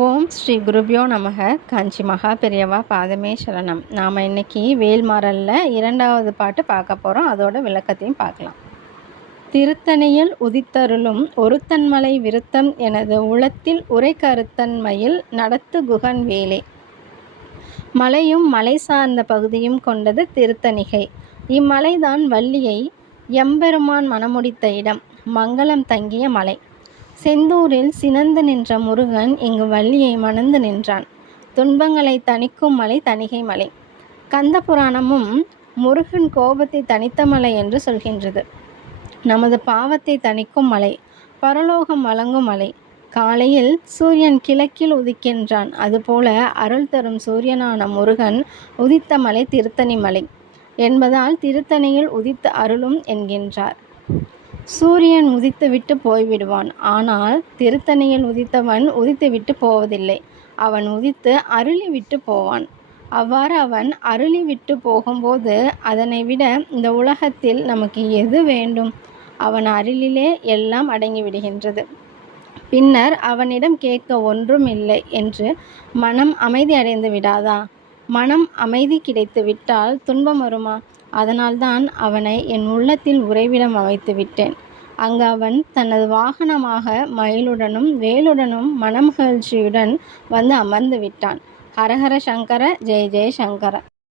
ஓம் ஸ்ரீ குருபியோ நமக. காஞ்சி மகா பெரியவா பாதமே சரணம். நாம் இன்னைக்கு வேல்மாறல்ல 2வது பாட்டு பார்க்க போகிறோம். அதோட விளக்கத்தையும் பார்க்கலாம். திருத்தணியில் உதித்தருளும் ஒருத்தன்மலை விருத்தம் எனது உளத்தில் உரை கருத்தன்மையில் நடத்து குகன் வேலே. மலையும் மலை சார்ந்த பகுதியும் கொண்டது திருத்தணிகை. இம்மலைதான் வள்ளியை எம்பெருமான் மணமுடித்த இடம், மங்களம் தங்கிய மலை. செந்தூரில் சினந்து நின்ற முருகன் இங்கு வள்ளியை மணந்து நின்றான். துன்பங்களை தணிக்கும் மலை தணிகை மலை. கந்த புராணமும் முருகன் கோபத்தை தணித்த மலை என்று சொல்கின்றது. நமது பாவத்தை தணிக்கும் மலை, பரலோகம் வழங்கும் மலை. காலையில் சூரியன் கிழக்கில் உதிக்கின்றான். அதுபோல அருள் தரும் சூரியனான முருகன் உதித்த மலை திருத்தணி மலை என்பதால் திருத்தணியில் உதித்த அருளும் என்கின்றார். சூரியன் உதித்து விட்டு போய்விடுவான். ஆனால் திருத்தணியில் உதித்தவன் உதித்து விட்டு போவதில்லை. அவன் உதித்து அருளி விட்டு போவான். அவ்வாறு அவன் அருளி விட்டு போகும்போது அதனை விட இந்த உலகத்தில் நமக்கு எது வேண்டும்? அவன் அருளிலே எல்லாம் அடங்கிவிடுகின்றது. பின்னர் அவனிடம் கேட்க ஒன்றும் இல்லை என்று மனம் அமைதி அடைந்து விடாதா? மனம் அமைதி கிடைத்து விட்டால் துன்பம் வருமா? அதனால்தான் அவனை என் உள்ளத்தில் உறைவிடம் அமைத்து விட்டேன். அங்கு அவன் தனது வாகனமாக மயிலுடனும் வேலுடனும் மனமகிழ்ச்சியுடன் வந்து அமர்ந்து விட்டான். ஹரஹர சங்கர, ஜெய ஜெய சங்கர.